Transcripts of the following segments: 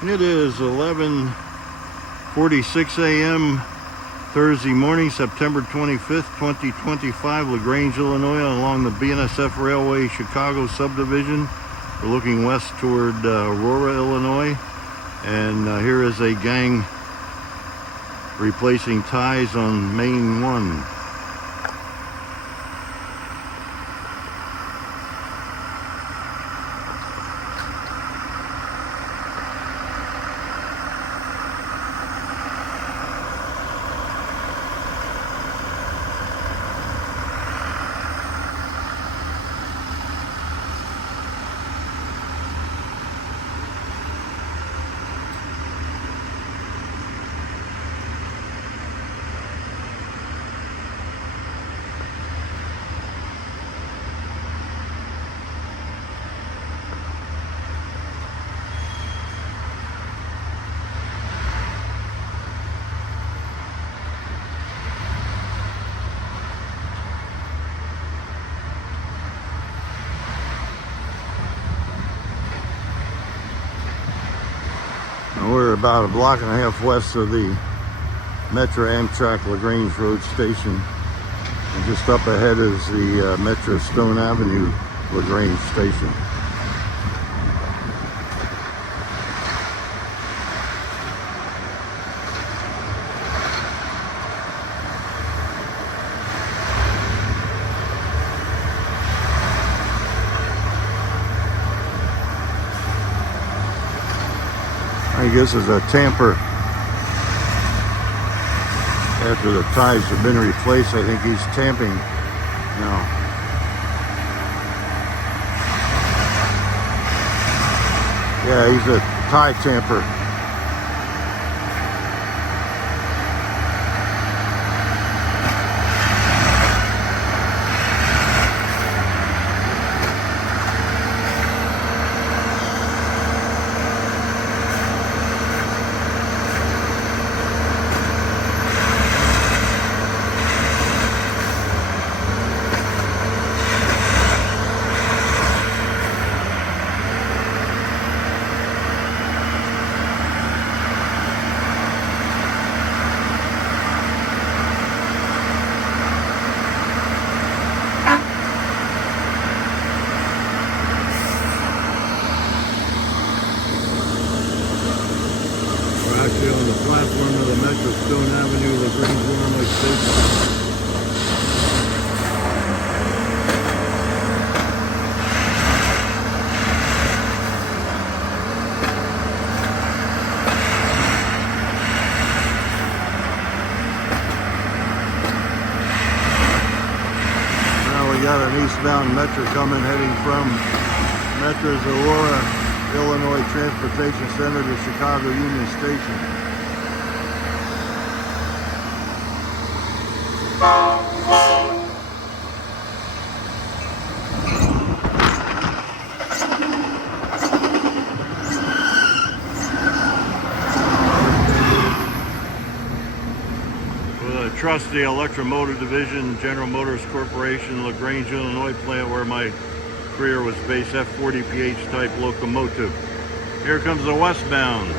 It is 11:46 a.m. Thursday morning, September 25th, 2025, LaGrange, Illinois, along the BNSF Railway Chicago Subdivision. We're looking west toward Aurora, Illinois, and here is a gang replacing ties on Main 1. We're about a block and a half west of the Metra Amtrak LaGrange Road Station. And just up ahead is the Metra Stone Avenue LaGrange Station. I guess it's a tamper. After the ties have been replaced, I think he's tamping now. Yeah, he's a tie tamper. Actually on the platform of the Metra Stone Avenue, LaGrange, Illinois Station. Now we got an eastbound Metra coming, heading from Metra's Aurora, Illinois Transportation Center to Chicago Union Station. With a trusty Electromotive Division, General Motors Corporation, LaGrange, Illinois plant where my career was based, F40PH type locomotive. Here comes the westbound.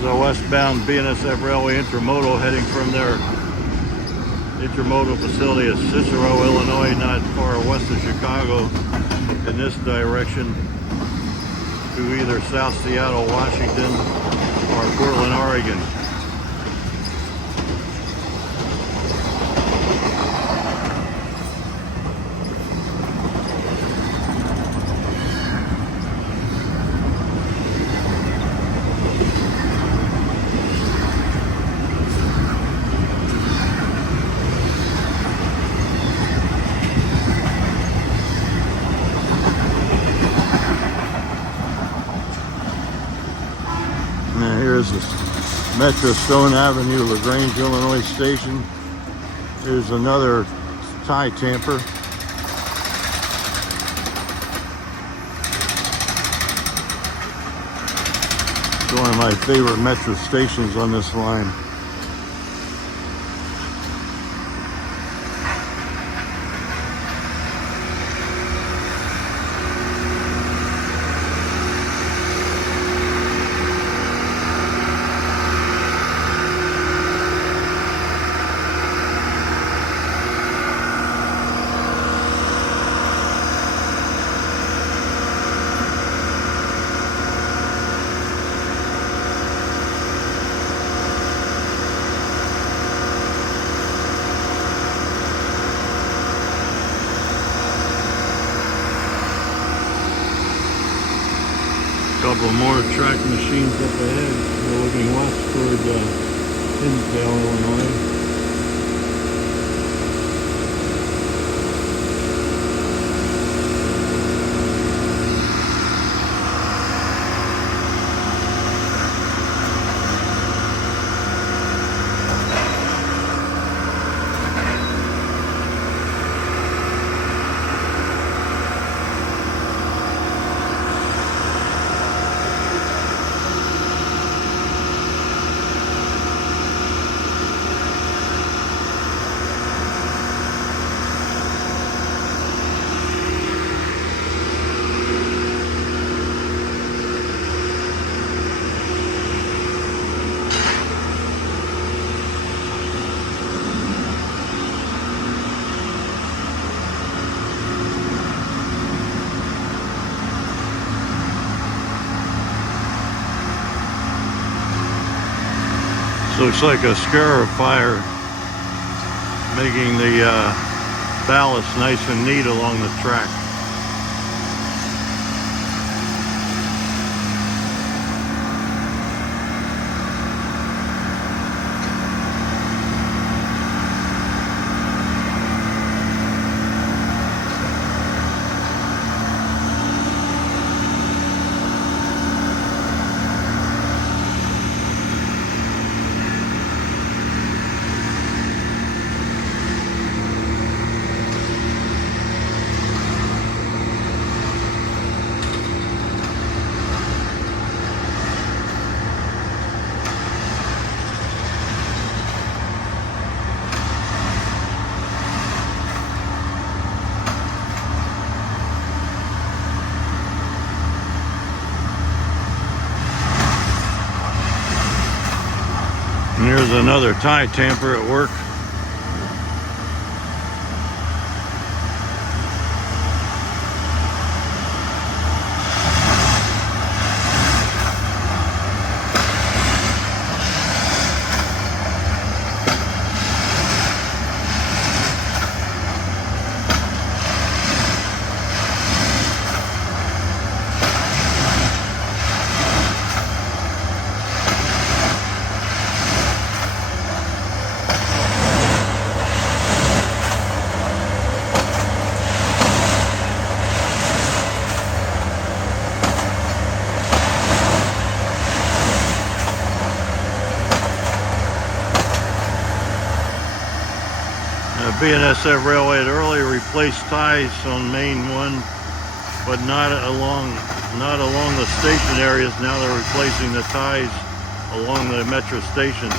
There's a westbound BNSF Railway Intermodal heading from their intermodal facility at Cicero, Illinois, not far west of Chicago, in this direction to either South Seattle, Washington, or Portland, Oregon. Now here's the Metra Stone Avenue, LaGrange, Illinois station. Here's another tie tamper. It's one of my favorite Metra stations on this line. Couple more track machines up ahead. We're looking west toward Hinsdale, Illinois. Looks like a scarifier, making the ballast nice and neat along the track. And here's another tie tamper at work. BNSF Railway had earlier replaced ties on Main 1, but not along the station areas. Now they're replacing the ties along the Metra stations.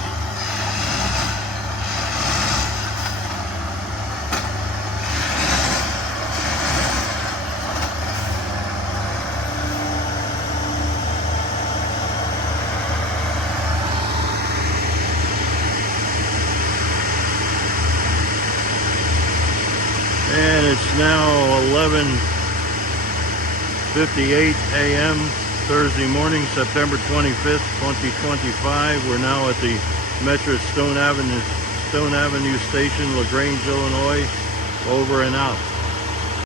it's now 11:58 a.m. Thursday morning, September 25th, 2025. We're now at the Metra Stone Avenue Station, LaGrange, Illinois. Over and out.